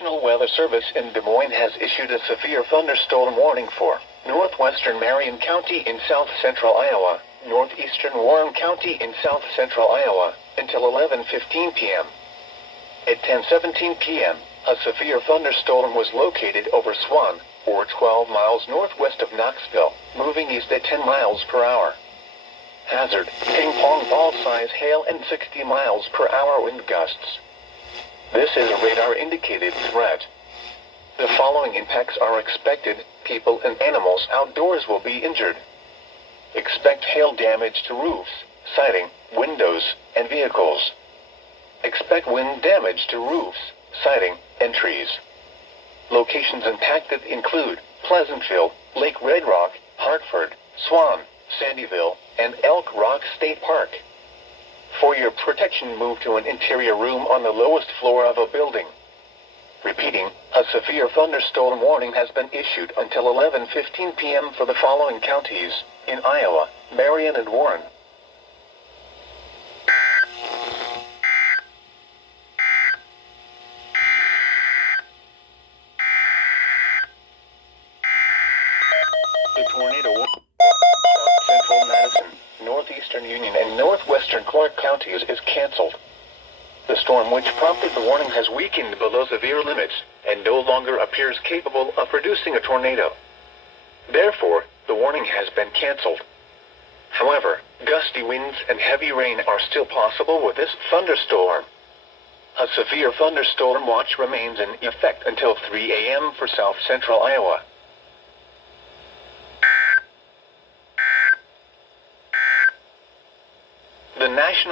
National Weather Service in Des Moines has issued a severe thunderstorm warning for northwestern Marion County in south-central Iowa, northeastern Warren County in south-central Iowa, until 11:15 p.m. At 10:17 p.m., a severe thunderstorm was located over Swan, or 12 miles northwest of Knoxville, moving east at 10 miles per hour. Hazard: ping-pong ball-size hail and 60 miles per hour wind gusts. This is a radar-indicated threat. The following impacts are expected: people and animals outdoors will be injured. Expect hail damage to roofs, siding, windows, and vehicles. Expect wind damage to roofs, siding, and trees. Locations impacted include Pleasantville, Lake Red Rock, Hartford, Swan, Sandyville, and Elk Rock State Park. For your protection, move to an interior room on the lowest floor of a building. Repeating, a severe thunderstorm warning has been issued until 11:15 p.m. for the following counties in Iowa: Marion and Warren. The tornado Central Madison, Northeastern Union, and Northwestern Clark counties is canceled. The storm which prompted the warning has weakened below severe limits and no longer appears capable of producing a tornado. Therefore, the warning has been canceled. However, gusty winds and heavy rain are still possible with this thunderstorm. A severe thunderstorm watch remains in effect until 3 a.m. for south-central Iowa. The National